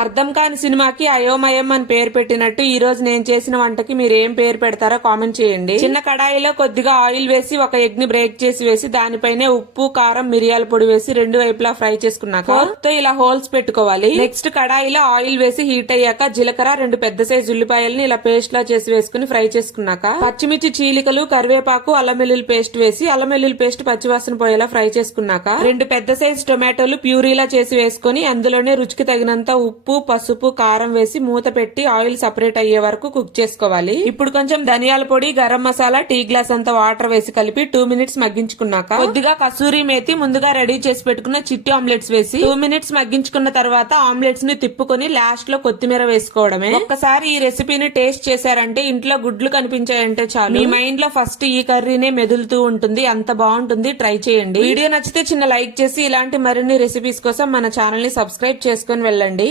అర్థం కాని సినిమాకి అయోమయం అని పేరు పెట్టినట్టు ఈ రోజు నేను చేసిన వంటకి మీరు ఏం పేరు పెడతారో కామెంట్ చేయండి. చిన్న కడాయిలో కొద్దిగా ఆయిల్ వేసి ఒక ఎగ్ని బ్రేక్ చేసి వేసి దానిపైనే ఉప్పు కారం మిరియాల పొడి వేసి రెండు వైపులా ఫ్రై చేసుకున్నాక తో ఇలా హోల్స్ పెట్టుకోవాలి. నెక్స్ట్ కడాయిలో ఆయిల్ వేసి హీట్ అయ్యాక జీలకర్ర రెండు పెద్ద సైజు ఉల్లిపాయల్ని ఇలా పేస్ట్ లా చేసి వేసుకుని ఫ్రై చేసుకున్నాక పచ్చిమిర్చి చీలికలు కరివేపాకు అల్లం వెల్లుల్లి పేస్ట్ వేసి అల్లం వెల్లుల్లి పేస్ట్ పచ్చివాసన పోయేలా ఫ్రై చేసుకున్నాక రెండు పెద్ద సైజు టొమాటోలు ప్యూరీలా చేసి వేసుకొని అందులోనే రుచికి తగినంత ఉప్పు ఉప్పు పసుపు కారం వేసి మూత పెట్టి ఆయిల్ సపరేట్ అయ్యే వరకు కుక్ చేసుకోవాలి. ఇప్పుడు కొంచెం ధనియాల పొడి గరం మసాలా టీ గ్లాస్ అంత వాటర్ వేసి కలిపి టూ మినిట్స్ మగ్గించుకున్నాక కొద్దిగా కసూరి మేతి ముందుగా రెడీ చేసి పెట్టుకున్న చిట్టి ఆమ్లెట్స్ వేసి టూ మినిట్స్ మగ్గించుకున్న తర్వాత ఆమ్లెట్స్ని తిప్పుకొని లాస్ట్లో కొత్తిమీర వేసుకోవడమే. ఒక్కసారి ఈ రెసిపీని టేస్ట్ చేశారంటే ఇంట్లో గుడ్లు కనిపించాయంటే చాలు. మీ మైండ్లో ఫస్ట్ ఈ కర్రీనే మెదులుతూ ఉంటుంది. అంత బాగుంటుంది. ట్రై చేయండి. వీడియో నచ్చితే చిన్న లైక్ చేసి ఇలాంటి మరిన్ని రెసిపీస్ కోసం మన ఛానల్ని సబ్స్క్రైబ్ చేసుకుని వెళ్ళండి.